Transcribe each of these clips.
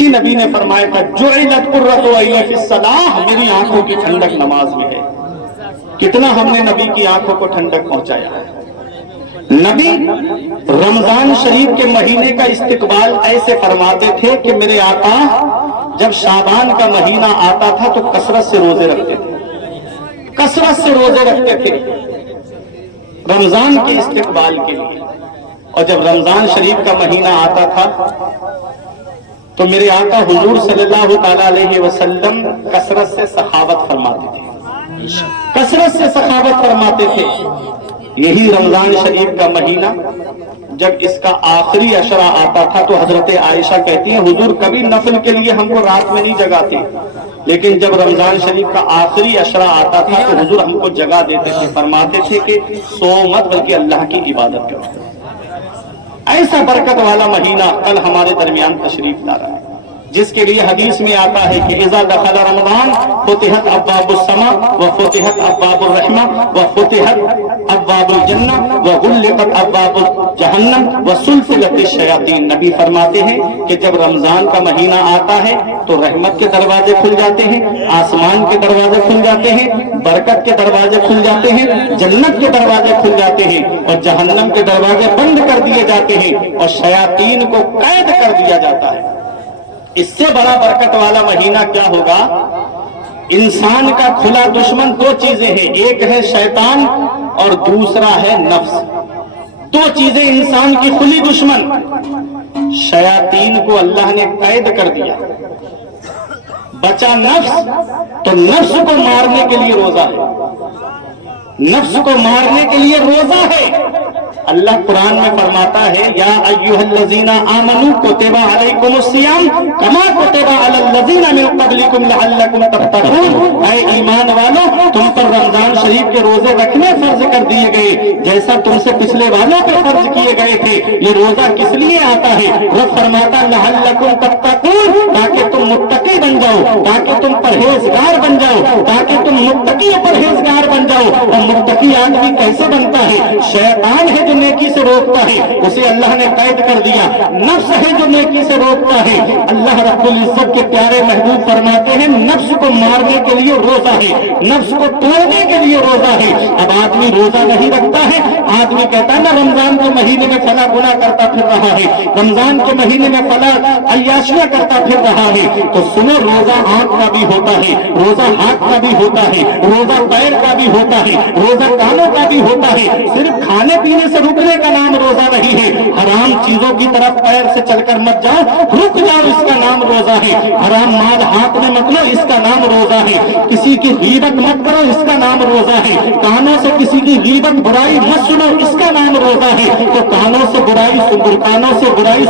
نبی نے فرمایا تھا جعلت قرۃ عینی فی الصلاۃ، میری آنکھوں کی ٹھنڈک نماز میں ہے۔ کتنا ہم نے نبی کی آنکھوں کو ٹھنڈک پہنچایا ہے۔ نبی رمضان شریف کے مہینے کا استقبال ایسے فرماتے تھے کہ میرے آقا جب شعبان کا مہینہ آتا تھا تو کثرت سے روزے رکھتے تھے، کثرت سے روزے رکھتے تھے رمضان کے استقبال کے لیے، اور جب رمضان شریف کا مہینہ آتا تھا تو میرے آقا حضور صلی اللہ تعالی علیہ وسلم کثرت سے سخاوت فرماتے تھے، کثرت سے سخاوت فرماتے تھے۔ یہی رمضان شریف کا مہینہ جب اس کا آخری عشرہ آتا تھا تو حضرت عائشہ کہتی ہیں حضور کبھی نفل کے لیے ہم کو رات میں نہیں جگاتے، لیکن جب رمضان شریف کا آخری عشرہ آتا تھا تو حضور ہم کو جگا دیتے تھے، فرماتے تھے کہ سو مت بلکہ اللہ کی عبادت کرو۔ ایسا برکت والا مہینہ کل ہمارے درمیان تشریف لا رہا ہے، جس کے لیے حدیث میں آتا ہے کہ اذا دخل رمضان فتحت ابواب السماء وفتحت ابواب الرحمہ وفتحت ابواب الجنہ وغلقت ابواب جہنم وسلسلت الشیاطین۔ نبی فرماتے ہیں کہ جب رمضان کا مہینہ آتا ہے تو رحمت کے دروازے کھل جاتے ہیں، آسمان کے دروازے کھل جاتے ہیں، برکت کے دروازے کھل جاتے ہیں، جنت کے دروازے کھل جاتے ہیں، اور جہنم کے دروازے بند کر دیے جاتے ہیں، اور شیاطین کو قید کر دیا جاتا ہے۔ اس سے بڑا برکت والا مہینہ کیا ہوگا؟ انسان کا کھلا دشمن دو چیزیں ہیں، ایک ہے شیطان اور دوسرا ہے نفس۔ دو چیزیں انسان کی کھلی دشمن، شیاطین کو اللہ نے قید کر دیا، بچا نفس، تو نفس کو مارنے کے لیے روزہ ہے، نفس کو مارنے کے لیے روزہ ہے۔ اللہ قرآن میں فرماتا ہے یا ایھا الذین آمنوا کتب علیکم الصیام کما کتب علی الذین من قبلکم لعلکم تتقون، اے ایمان والو تم پر رمضان شریف کے روزے رکھنے فرض کر دیے گئے جیسا تم سے پچھلے والوں پر فرض کیے گئے تھے۔ یہ روزہ کس لیے آتا ہے؟ رب فرماتا لعلکم تتقون، تاکہ تم متقی بن جاؤ، تاکہ تم پرہیزگار بن جاؤ، تاکہ تم متقی و پرہیزگار بن جاؤ۔ اور متقی آدمی کیسے بنتا ہے؟ شیطان ہے جو نیکی سے روکتا ہے، اسے اللہ نے قید کر دیا، نفس ہے جو نیکی سے روکتا ہے۔ اللہ رب العزت کے پیارے محبوب فرماتے ہیں نفس کو مارنے کے لیے روزہ ہے، نفس کو توڑنے کے لیے روزہ ہے۔ اب آدمی روزہ نہیں رکھتا ہے، آدمی کہتا ہے نا رمضان کے مہینے میں فلاں گناہ کرتا پھر رہا ہے، رمضان کے مہینے میں فلاں عیاشیاں کرتا پھر رہا ہے، تو سنو روزہ آنکھ کا بھی ہوتا ہے، روزہ ہاتھ کا بھی ہوتا ہے، روزہ پیر کا بھی ہوتا ہے، روزہ کانوں کا بھی ہوتا ہے۔ صرف کھانے پینے سے رکنے کا نام روزہ نہیں ہے، حرام چیزوں کی طرف پیر سے چل کر مت جاؤ، رک جاؤ، اس کا نام روزہ ہے۔ حرام مال ہاتھ میں مت لو، اس کا نام روزہ ہے۔ کسی کی غیبت مت کرو، اس کا نام روزہ ہے۔ کانوں سے کسی کی غیبت برائی مت سنو، اس کا نام روزہ ہے۔ تو کانوں سے برائی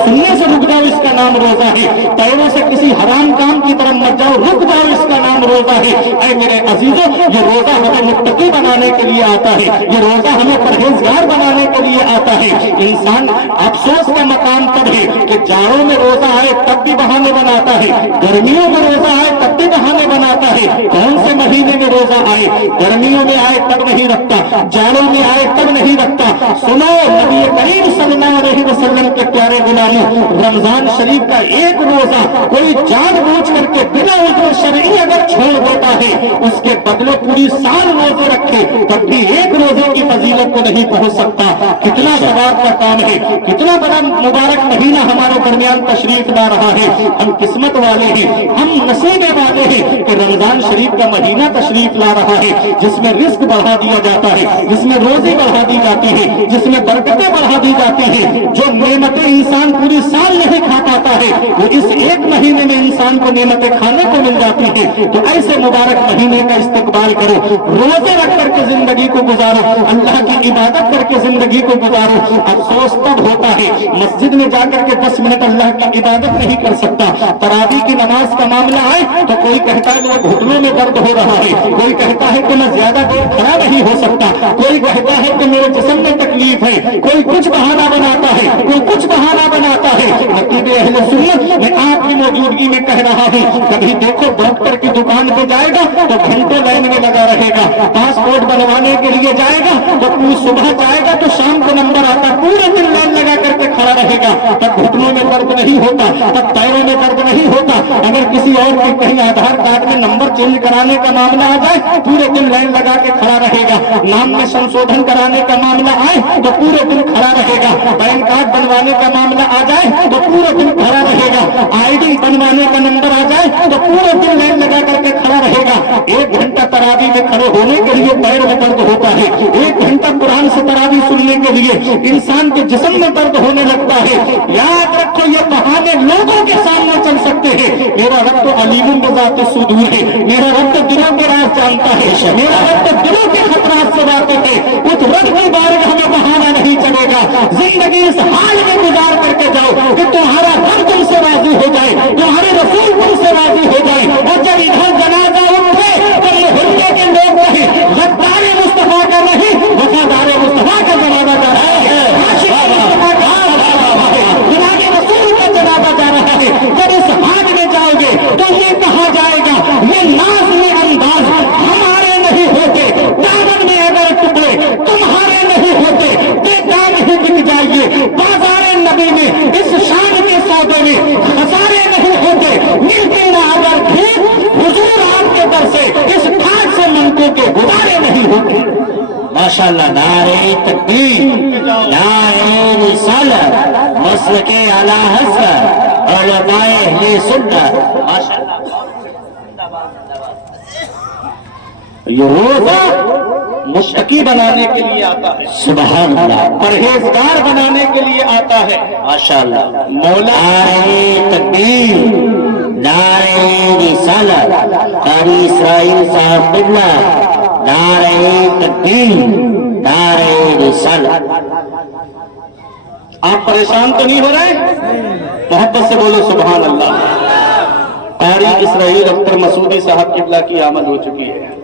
سننے سے رک جاؤ، اس کا نام روزہ ہے۔ پیروں سے کسی حرام کام کی طرف مت جاؤ، رک جاؤ، اس کا نام روزہ ہے۔ اے میرے عزیزوں، یہ روزہ ہمیں متقی بنانے کے لیے آتا ہے، یہ روزہ ہمیں پرہیزگار بنانے کے لیے آتا ہے۔ انسان افسوس کا مقام پر ہے کہ جاڑوں میں روزہ آئے تب بھی بہانے بناتا ہے، گرمیوں میں روزہ آئے تب بھی بہانے بناتا ہے۔ کون سے مہینے میں روزہ آئے؟ گرمیوں میں آئے تب نہیں رکھتا، جاڑوں میں آئے تب نہیں رکھتا۔ سنو نبی کریم صلی اللہ علیہ وسلم کے پیارے غلاموں، رمضان شریف کا ایک روزہ کوئی جان بوجھ کر کے بنا عذر شرعی اگر چھوڑ دیتا ہے، اس کے بدلے پوری سال روزے رکھے تب بھی ایک روزے کی فضیلت کو نہیں پہنچ سکتا۔ کتنا ثواب کا کام ہے، کتنا بڑا مبارک مہینہ ہمارے درمیان تشریف لا رہا ہے۔ ہم قسمت والے ہیں، ہم نصیبے والے ہیں کہ رمضان شریف کا مہینہ تشریف لا رہا ہے، جس میں رزق بڑھا دیا جاتا ہے، جس میں روزی بڑھا دی جاتی ہے، جس میں برکتیں بڑھا دی جاتی ہیں۔ جو نعمتیں انسان پوری سال نہیں کھا پاتا ہے وہ اس ایک مہینے میں انسان کو نعمتیں کھانے کو مل جاتی ہیں۔ تو ایسے مبارک مہینے کا استقبال کرو، روزے رکھ کر کے زندگی کو گزارو، اللہ کی عبادت کر کے زندگی کو گزارو۔ افسوس تب ہوتا ہے مسجد میں جا کر کے 10 منٹ اللہ کی عبادت نہیں کر سکتا، تراویح کی نماز کا معاملہ آئے تو کوئی کہتا ہے میرے گھٹنوں میں درد ہو رہا ہے، کوئی کہتا ہے کہ میں زیادہ دیر کھڑا نہیں ہو سکتا، کوئی کہتا ہے کہ میرے جسم میں تکلیف ہے، کوئی کچھ بہانہ بناتا ہے، کوئی کچھ بہانہ بناتا ہے۔ نقیب اہل سنت میں آپ کی موجودگی میں کہہ رہا ہوں، کبھی دیکھو ڈاکٹر کی دکان پہ جائے گا تو گھنٹوں لائن میں لگا رہے گا، پاسپورٹ بنوانے کے لیے جائے گا تو صبح جائے گا تو شام کو نمبر آتا، پورے دن لائن لگا کر کے کھڑا رہے گا، تب گھٹنوں میں درد दर्द नहीं होता, तब पैरों में दर्द नहीं होता। अगर किसी और के कहीं आधार कार्ड में नंबर चेंज कराने का मामला आ जाए, पूरे दिन लाइन लगा के खड़ा रहेगा। नाम में संशोधन कराने का मामला आए तो पूरे दिन खड़ा रहेगा। पैन कार्ड बनवाने का मामला आ जाए तो पूरे दिन खड़ा रहेगा। आईडी बनवाने का नंबर आ जाए तो पूरे दिन लाइन लगा करके खड़ा रहेगा। 1 घंटा तरावी में खड़े होने के लिए पैर में दर्द होता है। 1 घंटा कुरान से तरावी सुनने के लिए इंसान के जिस्म में दर्द होने लगता है। याद रखो, ये बहाने लोगों के सामने चल सकते हैं। मेरा रब तो अलीमुन बिज़ाति सुदूर है। मेरा रब तो दिलों के राज जानता है। मेरा रब तो दिलों के खतरात से वाकिफ है। उस रब की बारगाह में बहाना नहीं चलेगा। जिंदगी इस हाल में गुजार करके जाओ कि तुम्हारा रब तुमसे राजी हो जाए, तुम्हारे रसूल तुमसे राजी हो जाए। और जब इधर जनाजा उठे तो मोहल्ले के लोग कहे गद्दार मुस्तफा का नहीं, वफादार मुस्तफा का जनाजा जा रहा है, रसूल का जनाजा जा रहा है। जब इस हाल में जाओगे तो ये कहा जाएगा, ये नाज में अंदाज हमारे नहीं होते, दामन में अगर टुकड़े तुम्हारे नहीं होते, बेदाम ही बिक जाइए। बाजारे नबी में इस शान के सौदे में खसारे नहीं होते, मिलते ना अगर ठीक हुजूर आपके दर से इस ठाक से मनकों के गुजारे नहीं होते। माशाअल्लाह, नारे तकबीर, नारे रिसालत, मसलके आला हज़रत, उलमाए अहले सुन्नत। माशाअल्लाह, ये रोजा मुत्तकी बनाने के लिए आता है, सुभान अल्लाह, परहेजगार बनाने के लिए आता है। माशाअल्लाह। मौला नारे तकबीर, नारे रिसालत, कारी इस्राइल साहब किबला, नारे तकबीर, नारे रिसालत। आप परेशान तो नहीं हो रहे? मोहब्बत से बोलो सुभान अल्लाह। कारी इस्राइल अख्तर मसूदी साहब किबला की आमद हो चुकी है।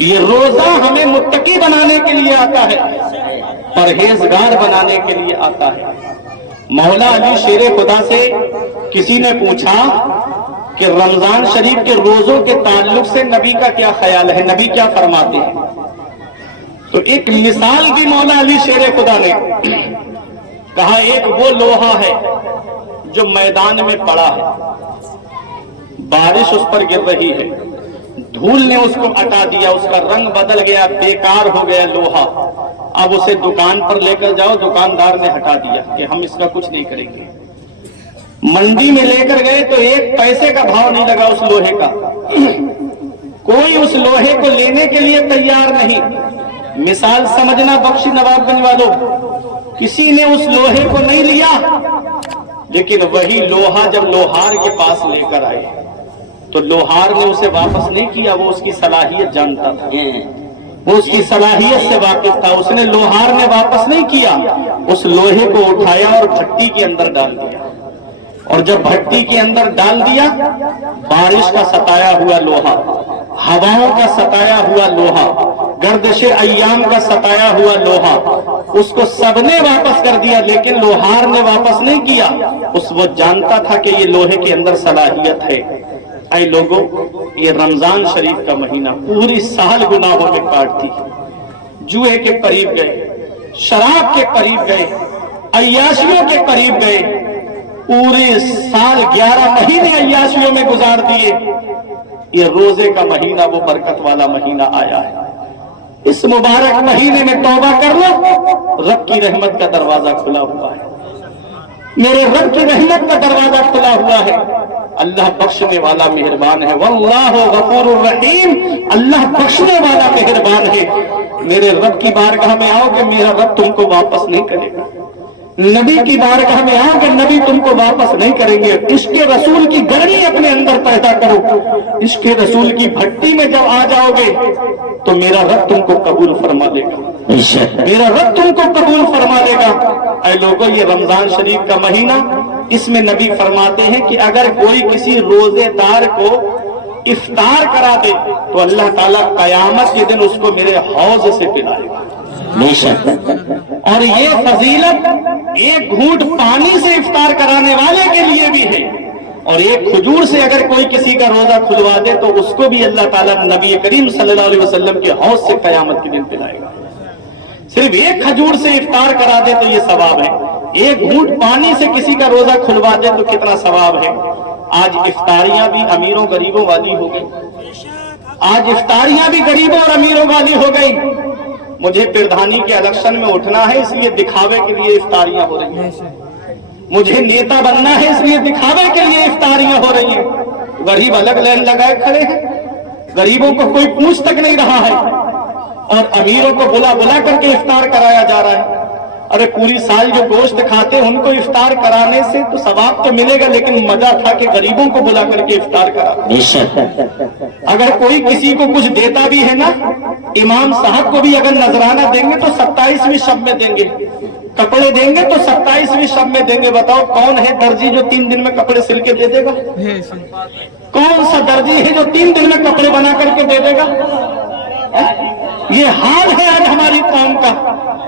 ये रोजा हमें मुत्तकी बनाने के लिए आता है, परहेजगार बनाने के लिए आता है। मौला अली शेर खुदा से किसी ने पूछा कि रमजान शरीफ के रोजों के ताल्लुक से नबी का क्या ख्याल है, नबी क्या फरमाते हैं? तो एक मिसाल दी मौला अली शेर खुदा ने, कहा एक वो लोहा है जो मैदान में पड़ा है, बारिश उस पर गिर रही है, धूल ने उसको हटा दिया, उसका रंग बदल गया, बेकार हो गया लोहा। अब उसे दुकान पर लेकर जाओ, दुकानदार ने हटा दिया कि हम इसका कुछ नहीं करेंगे। मंडी में लेकर गए तो 1 पैसे का भाव नहीं लगा उस लोहे का। कोई उस लोहे को लेने के लिए तैयार नहीं। मिसाल समझना बख्शी नवाबगंज वालों, किसी ने उस लोहे को नहीं लिया, लेकिन वही लोहा जब लोहार के पास लेकर आए तो लोहार ने उसे वापस नहीं किया। वो उसकी सलाहियत जानता था, वो उसकी सलाहियत से वाकिफ था। उसने लोहार ने वापस नहीं किया, उस लोहे को उठाया और भट्टी के अंदर डाल दिया। और जब भट्टी के अंदर डाल दिया, बारिश का सताया हुआ लोहा, हवाओं का सताया हुआ लोहा, गर्दिशे अय्याम का सताया हुआ लोहा, उसको सबने वापस कर दिया, लेकिन लोहार ने वापस नहीं किया। वो जानता था कि ये लोहे के अंदर सलाहियत है। ऐ लोगों, ये रमजान शरीफ का महीना पूरी साल गुनाहों में काटती है। जुए के करीब गए, शराब के करीब गए, अय्याशियों के करीब गए, पूरे साल 11 महीने अय्याशियों में गुजार दिए। ये रोजे का महीना वो बरकत वाला महीना आया है। इस मुबारक महीने में तौबा कर लो, रब की रहमत का दरवाजा खुला हुआ है। मेरे रब की रहमत का दरवाजा खुला हुआ है। अल्लाह बख्शने वाला मेहरबान है। वल्लाहु गफूरुर रहीम, अल्लाह बख्शने वाला मेहरबान है। मेरे रब की बारगाह में आओ कि मेरा रब तुमको वापस नहीं करेगा। नबी की बारगाह में आओ कि नबी तुमको वापस नहीं करेंगे। इश्क़े रसूल की गर्मी अपने अंदर पैदा करो। इश्क़े रसूल की भट्टी में जब आ जाओगे तो मेरा रब तुमको कबूल फरमा लेगा, मेरा रब तुमको कबूल फरमा लेगा। ऐ लोगों, ये रमजान शरीफ का महीना, इसमें नबी फरमाते हैं कि अगर कोई किसी रोजेदार को इफ्तार करा दे तो अल्लाह ताला कयामत के दिन उसको मेरे हौज से पिलाएगा। और ये फजीलत एक घूंट पानी से इफ्तार कराने वाले के लिए भी है, और एक खजूर से अगर कोई किसी का रोजा खुलवा दे तो उसको भी अल्लाह ताला नबी करीम सल्लल्लाहु अलैहि वसल्लम के हौज से कयामत के दिन पिलाएगा। सिर्फ एक खजूर से इफ्तार करा दे तो ये सवाब है। एक घूंट पानी से किसी का रोजा खुलवा दे तो कितना सवाब है। आज इफ्तारियां भी अमीरों गरीबों वाली हो गई, आज इफ्तारियां भी गरीबों और अमीरों वाली हो गई। मुझे प्रधानी के इलेक्शन में उठना है इसलिए दिखावे के लिए इफ्तारियां हो रही हैं, मुझे नेता बनना है इसलिए दिखावे के लिए इफ्तारियां हो रही हैं। गरीब अलग लाइन लगाए खड़े हैं, गरीबों को कोई पूछ तक नहीं रहा है, और अमीरों को बुला बुला करके इफ्तार कराया जा रहा है। अरे पूरी साल जो गोश्त खाते हैं उनको इफ्तार कराने से तो सवाब तो मिलेगा, लेकिन मजा था कि गरीबों को बुला करके इफ्तार करा। अगर कोई किसी को कुछ देता भी है ना, इमाम साहब को भी अगर नजराना देंगे तो 27वीं शब में देंगे, कपड़े देंगे तो 27वीं शब में देंगे। बताओ कौन है दर्जी जो 3 दिन में कपड़े सिल के दे देगा? कौन सा दर्जी है जो 3 दिन में कपड़े बना करके दे देगा? ये हाल है आज हमारी कौम का।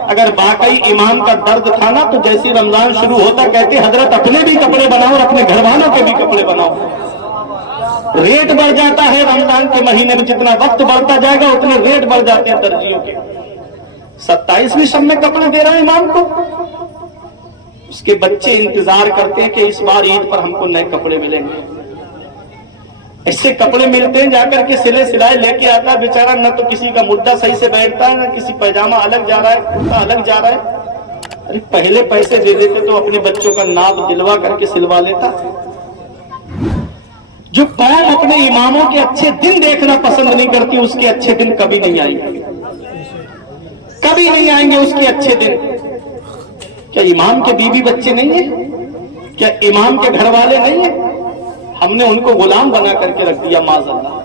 अगर वाकई इमाम का दर्द था ना तो जैसे रमजान शुरू होता कहते हजरत अपने भी कपड़े बनाओ और अपने घर वालों के भी कपड़े बनाओ। रेट बढ़ जाता है रमजान के महीने में, जितना वक्त बढ़ता जाएगा उतने रेट बढ़ जाते हैं दर्जियों के। 27वीं शब में कपड़े दे रहे हैं इमाम को, उसके बच्चे इंतजार करते हैं कि इस बार ईद पर हमको नए कपड़े मिलेंगे। ऐसे कपड़े मिलते हैं जाकर के सिले सिलाए लेके आता है बेचारा, न तो किसी का मुद्दा सही से बैठता है, न किसी पैजामा अलग जा रहा है, कुर्ता अलग जा रहा है। अरे पहले पैसे दे देते तो अपने बच्चों का नाप दिलवा करके सिलवा लेता। जो कौम अपने इमामों के अच्छे दिन देखना पसंद नहीं करती, उसके अच्छे दिन कभी नहीं आएंगे, कभी नहीं आएंगे उसके अच्छे दिन। क्या इमाम के बीवी बच्चे नहीं है? क्या इमाम के घर वाले नहीं है? हमने उनको गुलाम बना करके रख दिया माज़अल्लाह।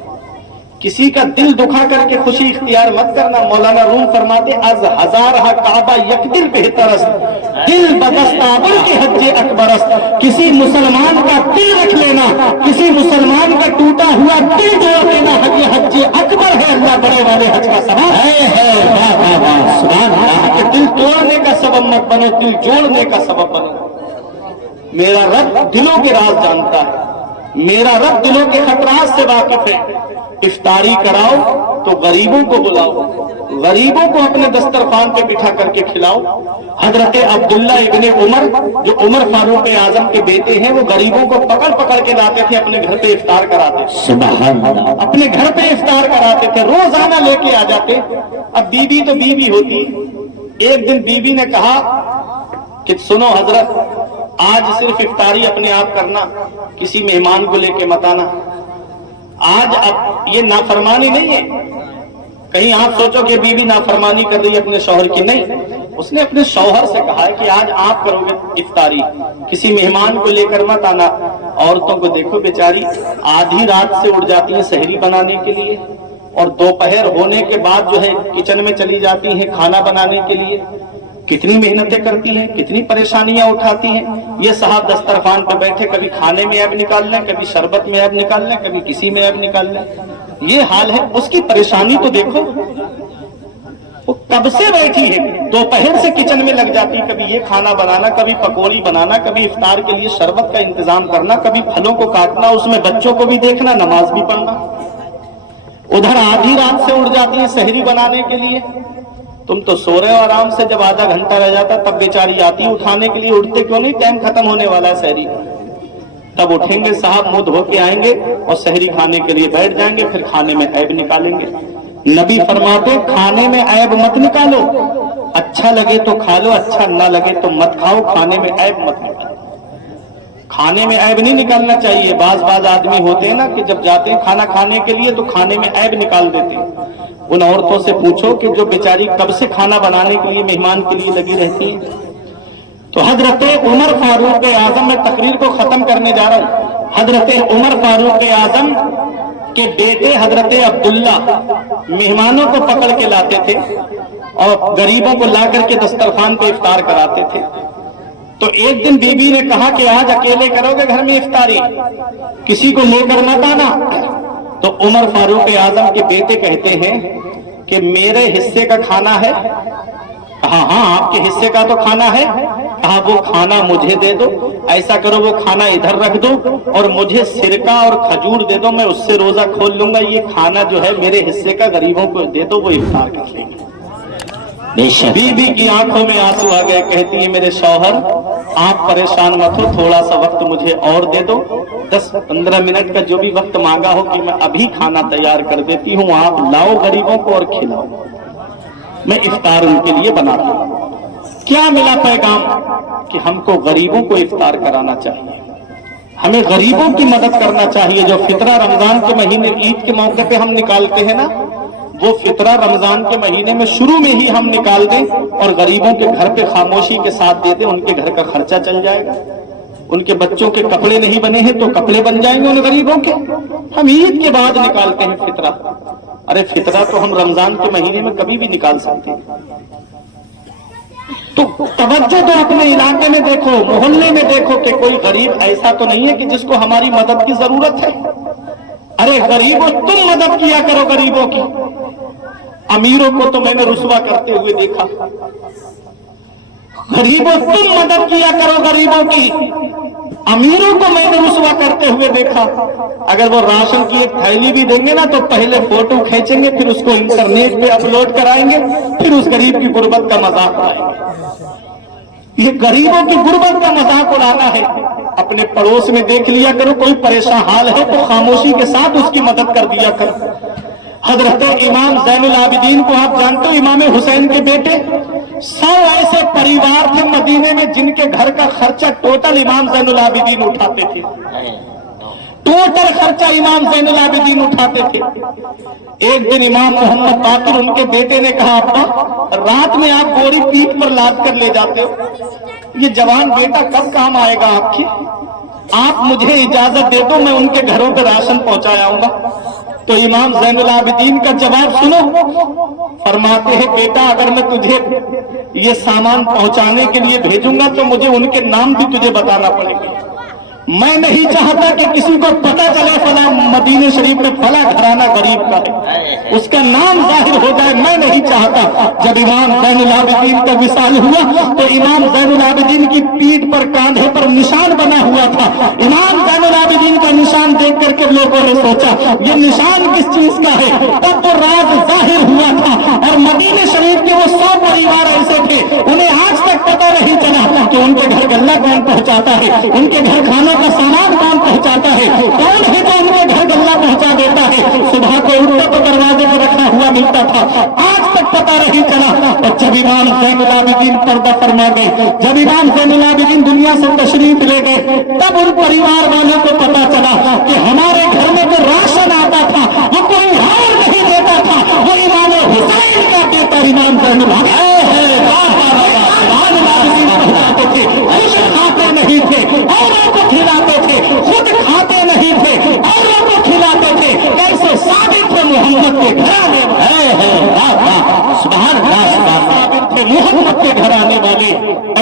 किसी का दिल दुखा करके खुशी इख्तियार मत करना। मौलाना रूम फरमाते अज हजार काबा यकदिल बेहतरस दिल बदस्ताबर के हज्जे अकबरस। किसी मुसलमान का दिल रख लेना, किसी मुसलमान का टूटा हुआ दिल जोड़ देना, ये हज्जे अकबर है। अल्लाह बड़े वाले हज का सबब है। दिल तोड़ने का सबब मत बनो, दिल जोड़ने का सबब बनो। मेरा रब दिलों के राज जानता है, मेरा रब दिलों के खतरात से वाकिफ है। इफ्तारी कराओ तो गरीबों को बुलाओ, गरीबों को अपने दस्तरखान पे बिठा करके खिलाओ। हजरत अब्दुल्ला इब्ने उमर जो उमर फारूक आजम के बेटे हैं, वो गरीबों को पकड़ पकड़ के लाते थे, अपने घर पे इफ्तार कराते थे, सुभान अल्लाह, अपने घर पे इफ्तार कराते थे, रोजाना लेके आ जाते। अब बीबी तो बीबी होती। एक दिन बीबी ने कहा कि सुनो हजरत, आज सिर्फ इफ्तारी अपने आप करना, किसी मेहमान को लेके मत आना। आज अब ये नाफरमानी नहीं है, कहीं आप सोचो कि बीवी नाफरमानी कर रही है अपने शौहर की, नहीं। उसने अपने शौहर से कहा है कि आज आप करोगे इफ्तारी, किसी मेहमान को लेकर मत आना। औरतों को देखो बेचारी आधी रात से उठ जाती हैं सहरी बनाने के लिए, और दोपहर होने के बाद जो है किचन में चली जाती हैं खाना बनाने के लिए। कितनी मेहनतें करती हैं, कितनी परेशानियां उठाती हैं। ये साहब दस्तरखान पे बैठे कभी खाने में ऐब निकाल लें, कभी शरबत में ऐब निकाल लें, कभी किसी में ऐब निकाल लें। ये हाल है। उसकी परेशानी तो देखो, वो कब से बैठी है, दोपहर से किचन में लग जाती, कभी ये खाना बनाना, कभी पकौड़ी बनाना, कभी इफ्तार के लिए शरबत का इंतजाम करना, कभी फलों को काटना, उसमें बच्चों को भी देखना, नमाज भी पढ़ना। उधर आधी रात से उठ जाती है सहरी बनाने के लिए। तुम तो सो रहे हो आराम से, जब आधा घंटा रह जाता तब बेचारी आती उठाने के लिए। उठते क्यों नहीं? टाइम खत्म होने वाला है सहरी का। तब उठेंगे साहब, मुंह धो के आएंगे और सहरी खाने के लिए बैठ जाएंगे, फिर खाने में ऐब निकालेंगे। नबी फरमाते खाने में ऐब मत निकालो, अच्छा लगे तो खा लो, अच्छा ना लगे तो मत खाओ, खाने में ऐब मत निकालो। खाने में ऐब नहीं निकालना चाहिए। बाज आदमी होते हैं ना कि जब जाते हैं खाना खाने के लिए तो खाने में ऐब निकाल देते हैं। उन औरतों से पूछो कि जो बेचारी कब से खाना बनाने के लिए मेहमान के लिए लगी रहती हैं। तो हजरत उमर फारूक आजम, मैं तकरीर को खत्म करने जा रहा हूँ। हजरत उमर फारूक आजम के बेटे हजरत अब्दुल्ला मेहमानों को पकड़ के लाते थे और गरीबों को ला करके दस्तरखान पे इफ्तार कराते थे। तो एक दिन बीबी ने कहा कि आज अकेले करोगे घर में इफ्तारी, किसी को लेकर मत आना। तो उमर फारूक आजम के बेटे कहते हैं कि मेरे हिस्से का खाना है। कहा हाँ आपके हिस्से का तो खाना है। कहा वो खाना मुझे दे दो, ऐसा करो वो खाना इधर रख दो और मुझे सिरका और खजूर दे दो, मैं उससे रोजा खोल लूंगा। ये खाना जो है मेरे हिस्से का गरीबों को दे दो, वो इफ्तार कर लेंगे। بے شک बीवी की आंखों में आंसू आ गए, कहती है मेरे शौहर आप परेशान मत हो, थोड़ा सा वक्त मुझे और दे दो, 10-15 मिनट का जो भी वक्त मांगा हो कि मैं अभी खाना तैयार कर देती हूँ, आप लाओ गरीबों को और खिलाओ, मैं इफ्तार उनके लिए बनाती हूँ। क्या मिला पैगाम कि हमको गरीबों को इफ्तार कराना चाहिए, हमें गरीबों की मदद करना चाहिए। जो फितरा रमजान के महीने ईद के मौके पे हम निकालते हैं ना, वो फितरा रमजान के महीने में शुरू में ही हम निकाल दें और गरीबों के घर पे खामोशी के साथ दे दें, उनके घर का खर्चा चल जाएगा। उनके बच्चों के कपड़े नहीं बने हैं तो कपड़े बन जाएंगे उन गरीबों के। हम ईद के बाद निकालते हैं फितरा, अरे फितरा तो हम रमजान के महीने में कभी भी निकाल सकते हैं। तो तवज्जो तो अपने इलाके में देखो, मोहल्ले में देखो कि कोई गरीब ऐसा तो नहीं है कि जिसको हमारी मदद की जरूरत है। अरे गरीबों तुम मदद किया करो गरीबों की। अमीरों को तो मैंने रुसवा करते हुए देखा, गरीबों तुम मदद किया करो गरीबों की, अमीरों को मैंने रुसवा करते हुए देखा। अगर वो राशन की एक थैली भी देंगे ना तो पहले फोटो खींचेंगे, फिर उसको इंटरनेट पे अपलोड कराएंगे, फिर उस गरीब की गुर्बत का मजाक उड़ाएंगे। ये गरीबों की गुर्बत का मजाक उड़ाना है। अपने पड़ोस में देख लिया करो, कोई परेशान हाल है तो खामोशी के साथ उसकी मदद कर दिया करो। हजरत इमाम ज़ैनुल आबिदीन को आप जानते हो, इमाम हुसैन के बेटे। 100 ऐसे परिवार थे मदीने में जिनके घर का खर्चा टोटल इमाम ज़ैनुल आबिदीन उठाते थे, टोटल खर्चा इमाम ज़ैनुल आबिदीन उठाते थे। एक दिन इमाम मोहम्मद बाकिर उनके बेटे ने कहा, अब्बा रात में आप बोरी पीठ पर लाद कर ले जाते हो, ये जवान बेटा कब काम आएगा आपकी, आप मुझे इजाजत दे दो, मैं उनके घरों पर राशन पहुंचा आऊंगा। तो इमाम ज़ैनुल आबिदीन का जवाब सुनो, फरमाते हैं बेटा अगर मैं तुझे ये सामान पहुंचाने के लिए भेजूंगा तो मुझे उनके नाम भी तुझे बताना पड़ेगा। मैं नहीं चाहता कि किसी को पता चले फला मदीने शरीफ में फला घराना गरीब का है, उसका नाम जाहिर हो जाए, मैं नहीं चाहता। जब इमाम ज़ैनुल आबिदीन का विसाल हुआ तो इमाम ज़ैनुल आबिदीन की पीठ पर कांधे पर निशान बना हुआ था। इमाम ज़ैनुल आबिदीन का निशान देख करके लोगों ने सोचा ये निशान किस चीज का है, तब तो राज जाहिर हुआ था। और मदीने शरीफ के वो 100 परिवार ऐसे थे, उन्हें आज तक पता नहीं चला कि उनके घर गल्ला कौन पहुंचाता है, उनके घर खाना का सामान कौन पहुंचाता है, कौन है जो उनके घर गल्ला पहुंचा देता है। सुबह को उठते तो दरवाजे पर रखा हुआ मिलता था, आज तक पता नहीं चला। और जब इमाम ज़ैनुल आबिदीन पर्दा फरमा गए, जब इमाम ज़ैनुल आबिदीन दुनिया से तशरीफ ले गए, तब उन परिवार वालों को पता चला कि हमारे घर में जो राशन आता था वो कोई और नहीं देता था, वो इमाम हुसैन का बेटा इमाम ज़ैनुल खाते नहीं थे, औरों को खिलाते थे, खुद खाते नहीं थे, औरों को खिलाते थे। कैसे साबित थे मोहम्मद के घराने मोहम्मद के घराने वाले।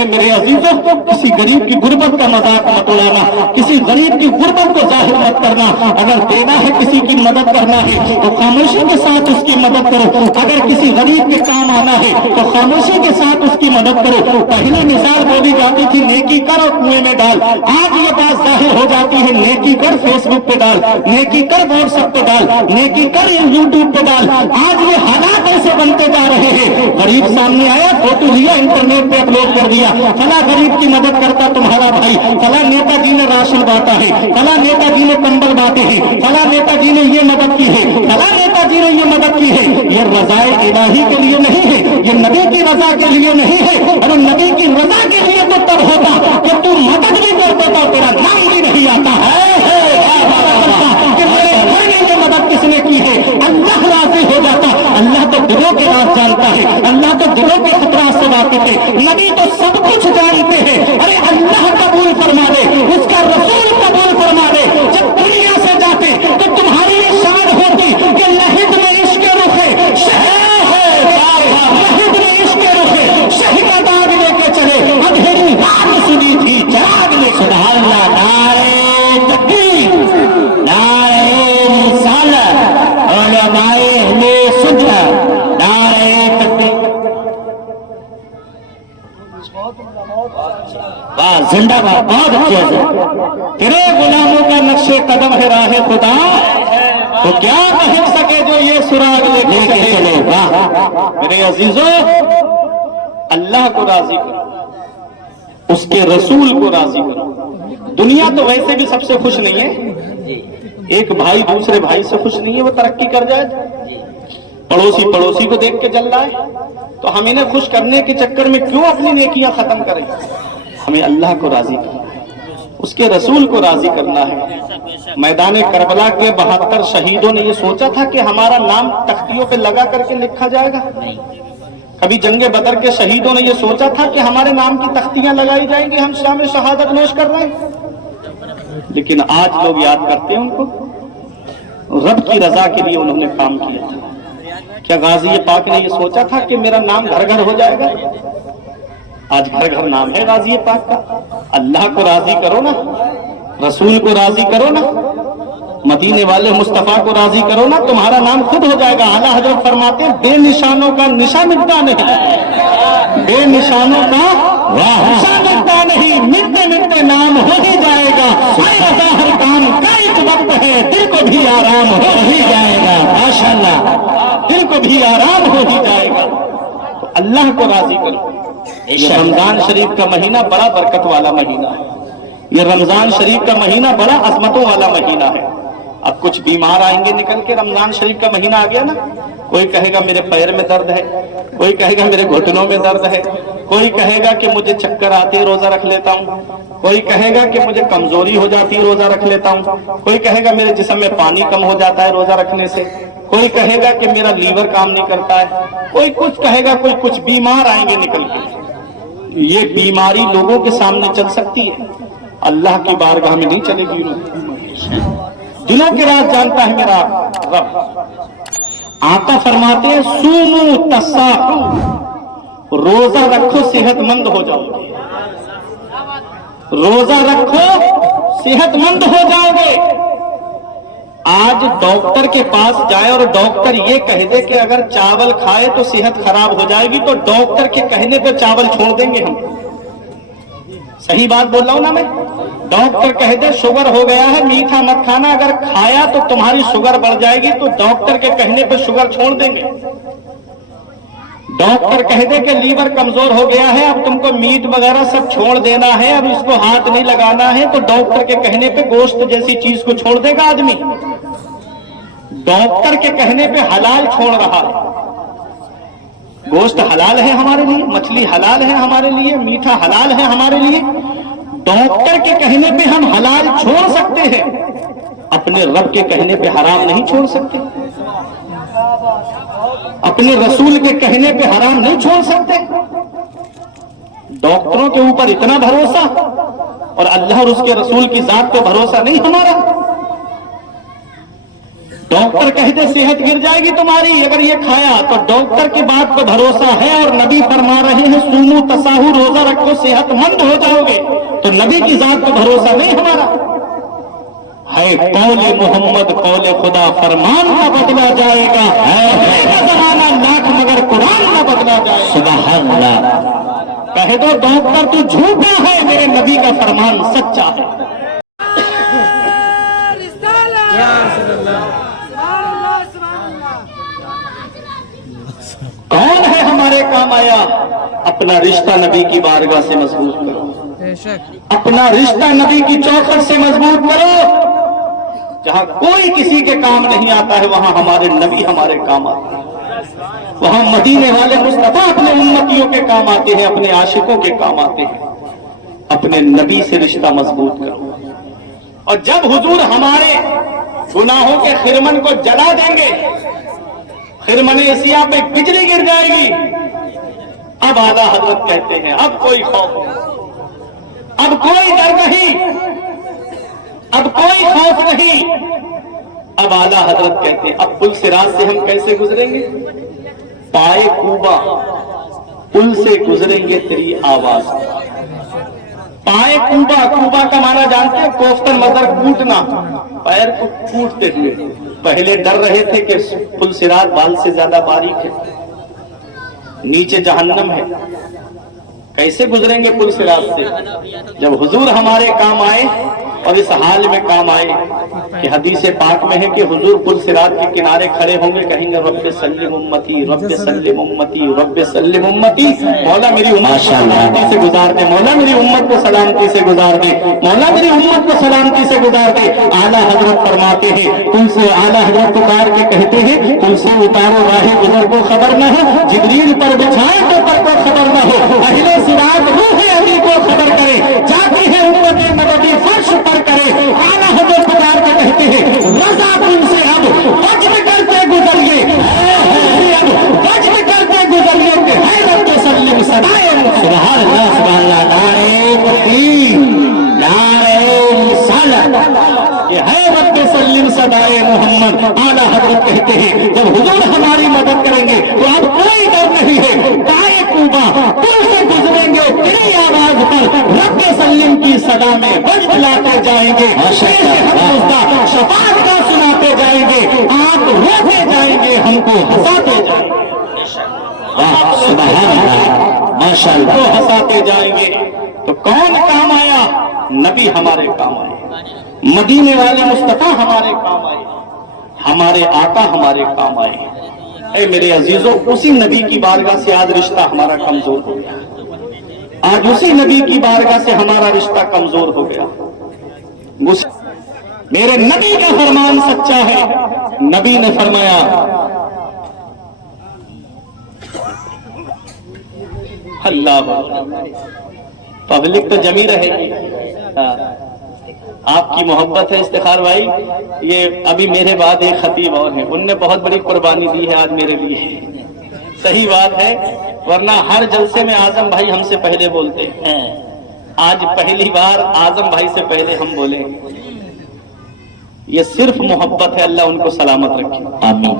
मेरे अजीजों, किसी गरीब की गुर्बत का मजाक मत उड़ाना, किसी गरीब की गुर्बत को जाहिर मत करना। अगर देना है, किसी की मदद करना है तो खामोशी के साथ उसकी मदद करो। अगर किसी गरीब के काम आना है तो खामोशी के साथ उसकी मदद करो। पहले मिसाल बोली जाती थी नेकी कर और कुएं में डाल, आज ये बात जाहिर हो जाती है नेकी कर फेसबुक पे डाल, नेकी कर व्हाट्सएप पे डाल, नेकी कर यूट्यूब पे डाल। आज ये हालात ऐसे बनते जा रहे हैं, गरीब सामने आया, फोटो लिया, इंटरनेट पे अपलोड कर दिया, फला गरीब की मदद करता तुम्हारा भाई, फला नेताजी ने राशन बांटा है, फला नेताजी ने कंबल बांटे हैं, फला नेताजी ने ये मदद की है, फला नेताजी ने ये मदद की है। ये रज़ाए इलाही के लिए नहीं है, ये नबी की रजा के लिए नहीं है। अरे नबी की रजा के लिए तो तब होता कि तू मदद भी कर देता, तेरा नाम भी नहीं आता है कि मेरे घर में ये मदद किसने की है, अल्लाह राज़ी हो जाता। अल्लाह तो दिलों के राज जानता है, अल्लाह तो दिलों के खतरात से वाकिफ है, नबी तो सब कुछ जानते हैं। अरे अल्लाह कबूल फरमा दे, उसका रसूल कबूल फरमा दे। जब दुनिया से जाते तो तुम्हारी ये शान होती कि लहिद में इश्क रुखे लहिद में इश्क रुखे शह का दाग लेके चले, अंधेरी रात सुनी थी चराग ले। सुभान अल्लाह, नारे तकबीर, नारे रिसालत, उलमाए अहले सुन्नत, नारे तकबीर। वाह, जिंदाबाद, बहुत अच्छे से। तेरे गुलामों का नक्शे कदम है राह खुदा, तो क्या कह सके जो ये सुराग लेके चले। वाह मेरे अजीजों, اللہ کو راضی کرو, اس کے رسول کو راضی کرو. دنیا تو ویسے بھی سب سے خوش نہیں ہے. ایک بھائی دوسرے بھائی سے خوش نہیں ہے وہ ترقی کر جائے. پڑوسی پڑوسی کو دیکھ کے جل رہا ہے, تو ہم انہیں خوش کرنے کے چکر میں کیوں اپنی نیکیاں ختم کریں. ہمیں اللہ کو راضی کرنا ہے, اس کے رسول کو راضی کرنا ہے. میدان کربلا کے 72 شہیدوں نے یہ سوچا تھا کہ ہمارا نام تختیوں پہ لگا کر کے لکھا جائے گا. کبھی جنگ بدر کے شہیدوں نے یہ سوچا تھا کہ ہمارے نام کی تختیاں لگائی جائیں گی, ہم شام شہادت نوش کر رہے ہیں. لیکن آج لوگ یاد کرتے ہیں ان کو, رب کی رضا کے لیے انہوں نے کام کیا تھا. کیا غازی پاک نے یہ سوچا تھا کہ میرا نام گھر گھر ہو جائے گا؟ آج گھر گھر نام ہے غازی پاک کا. اللہ کو راضی کرو نا, رسول کو راضی کرو نا, مدینے والے مصطفیٰ کو راضی کرو نا, تمہارا نام خود ہو جائے گا. اعلیٰ حضرت فرماتے ہیں بے نشانوں کا نشان مٹتا نہیں, بے نشانوں کا نشان مٹتا نہیں, مٹتے مٹتے نام ہو ہی جائے گا. ہر کام کا ایک وقت ہے, دل کو بھی آرام ہو ہی جائے گا. ماشاءاللہ, دل کو بھی آرام ہو ہی جائے گا. تو اللہ کو راضی کرو. یہ رمضان شریف کا مہینہ بڑا برکت والا مہینہ ہے. یہ رمضان شریف کا مہینہ بڑا عظمتوں والا مہینہ ہے. اب کچھ بیمار آئیں گے نکل کے, رمضان شریف کا مہینہ آ گیا نا, کوئی کہے گا میرے پیر میں درد ہے, کوئی کہے گا میرے گھٹنوں میں درد ہے, کوئی کہے گا کہ مجھے چکر آتے روزہ رکھ لیتا ہوں, کوئی کہے گا کہ مجھے کمزوری ہو جاتی ہے روزہ رکھ لیتا ہوں, کوئی کہے گا میرے جسم میں پانی کم ہو جاتا ہے روزہ رکھنے سے, کوئی کہے گا کہ میرا لیور کام نہیں کرتا ہے, کوئی کچھ کہے گا, کوئی کچھ. بیمار آئیں گے نکل کے. یہ بیماری لوگوں کے سامنے چل سکتی ہے, اللہ کی بارگاہ میں نہیں چلے گی. دلوں کے راز جانتا ہے میرا رب. آقا فرماتے ہیں سومو تصاحو, روزہ رکھو صحت مند ہو جاؤ گے. روزہ رکھو صحت مند ہو جاؤ گے. آج ڈاکٹر کے پاس جائے اور ڈاکٹر یہ کہہ دے کہ اگر چاول کھائے تو صحت خراب ہو جائے گی, تو ڈاکٹر کے کہنے پہ چاول چھوڑ دیں گے ہم. صحیح بات بول رہا ہوں نا میں؟ ڈاکٹر کہہ دے شوگر ہو گیا ہے, میٹھا مت کھانا, اگر کھایا تو تمہاری شوگر بڑھ جائے گی, تو ڈاکٹر کے کہنے پہ شوگر چھوڑ دیں گے. ڈاکٹر کہہ دے کہ لیور کمزور ہو گیا ہے, اب تم کو میٹ وغیرہ سب چھوڑ دینا ہے, اب اس کو ہاتھ نہیں لگانا ہے, تو ڈاکٹر کے کہنے پہ گوشت جیسی چیز کو چھوڑ دے گا آدمی. ڈاکٹر کے کہنے پہ حلال چھوڑ رہا ہے. گوشت حلال ہے ہمارے لیے, مچھلی حلال ہے ہمارے لیے, میٹھا حلال ہے ہمارے لیے. ڈاکٹر کے کہنے پہ ہم حلال چھوڑ سکتے ہیں, اپنے رب کے کہنے پہ حرام نہیں چھوڑ سکتے. اپنے رسول کے کہنے پہ حرام نہیں چھوڑ سکتے. ڈاکٹروں کے اوپر اتنا بھروسہ, اور اللہ اور اس کے رسول کی ذات پہ بھروسہ نہیں ہمارا. ڈاکٹر کہتے صحت گر جائے گی تمہاری اگر یہ کھایا, تو ڈاکٹر کی بات پہ بھروسہ ہے, اور نبی فرما رہے ہیں سومو تصاحو, روزہ رکھو صحت مند ہو جاؤ گے, تو نبی کی ذات پہ بھروسہ نہیں ہمارا ہے. قول محمد قول خدا, فرمان نہ بدلا جائے گا, ہے زمانہ لاکھ مگر قرآن نہ بدلا جائے گا. سبحان اللہ. کہہ دو ڈاکٹر تو جھوٹا ہے, میرے نبی کا فرمان سچا ہے. کون ہے ہمارے کام آیا؟ اپنا رشتہ نبی کی بارگاہ سے مضبوط کرو, اپنا رشتہ نبی کی چوکھٹ سے مضبوط کرو. جہاں کوئی کسی کے کام نہیں آتا ہے, وہاں ہمارے نبی ہمارے کام آتے ہیں. وہاں مدینے والے مصطفیٰ اپنے امتیوں کے کام آتے ہیں, اپنے عاشقوں کے کام آتے ہیں. اپنے نبی سے رشتہ مضبوط کرو. اور جب حضور ہمارے گناہوں کے خرمن کو جلا دیں گے, خرمن اسیا پہ بجلی گر جائے گی, اب اعلیٰ حضرت کہتے ہیں اب کوئی خوف نہیں, اب کوئی ڈر نہیں, اب کوئی خوف نہیں. اب اعلیٰ حضرت کہتے ہیں اب پل صراط سے ہم کیسے گزریں گے؟ پائے کوبا پل سے گزریں گے تیری آواز. پائے کوبا, کوبا کا معنی جانتے ہیں؟ کوفتن مدر کوٹنا, پیر کو کوٹتے ہوئے. پہلے ڈر رہے تھے کہ پل صراط بال سے زیادہ باریک ہے, نیچے جہنم ہے, کیسے گزریں گے پل صراط سے؟ جب حضور ہمارے کام آئے اور اس حال میں کام آئے کہ حدیث پاک میں ہے کہ حضور پل صراط کے کنارے کھڑے ہوں گے، کہیں گے رب سلم امتی، رب سلم امتی، رب سلم امتی، مولا میری امت کو سلامتی سے گزار دے، مولا میری امت کو سلامتی سے گزار دے، مولا میری امت کو سلامتی سے گزار دے۔ اعلیٰ حضرت فرماتے ہیں، تم سے اعلیٰ حضرت پکار کے کہتے ہیں تم سے اتارو راہ گزر کو خبر نہ ہو، جبریل پر بچھائے تو پر کو خبر نہ ہو، اہل صراط روح علی کو خبر کرے، جاتی ہے امت مددی فرش پر کرے۔ اعلیٰ حضرت پکار کے کہتے ہیں رضا تم سے اب وجد کرتے گزریے، وجد کرتے گزریے کہ ہے رب سلم صدائے سبحان اللہ سبحان اللہ، نعرہ تکبیر، نعرہ رسالت، یہ ہے رب سلم صدائے محمد۔ اعلیٰ حضرت کہتے ہیں جب حضور ہماری مدد کریں گے تو اب کوئی ڈر نہیں ہے، دائیں کوبا پل سے گزریں گے تیری آواز پر رب سلم کی صدا میں وجد لاتے جائیں گے، شفاعت کا سناتے جائیں گے، آپ روتے جائیں گے، ہم کو ہنساتے جائیں گے، سبحان اللہ، ماشاء کو اللہ۔ ہنساتے جائیں گے۔ تو کون کام آیا؟ نبی ہمارے کام آئے، مدینے والے مصطفیٰ ہمارے کام آئے، ہمارے آقا ہمارے کام آئے۔ اے میرے عزیزوں، اسی نبی کی بارگاہ سے آج رشتہ ہمارا کمزور ہو گیا، آج اسی نبی کی بارگاہ سے ہمارا رشتہ کمزور ہو گیا۔ میرے نبی کا فرمان سچا ہے، نبی نے فرمایا اللہ، پبلک تو جمی رہے گی۔ آپ کی محبت ہے افتخار بھائی، یہ ابھی میرے بعد ایک خطیب اور ہیں، ان نے بہت بڑی قربانی دی ہے آج میرے لیے، صحیح بات ہے، ورنہ ہر جلسے میں اعظم بھائی ہم سے پہلے بولتے ہیں، آج پہلی بار اعظم بھائی سے پہلے ہم بولیں۔ یہ صرف محبت ہے، اللہ ان کو سلامت رکھے، آمین۔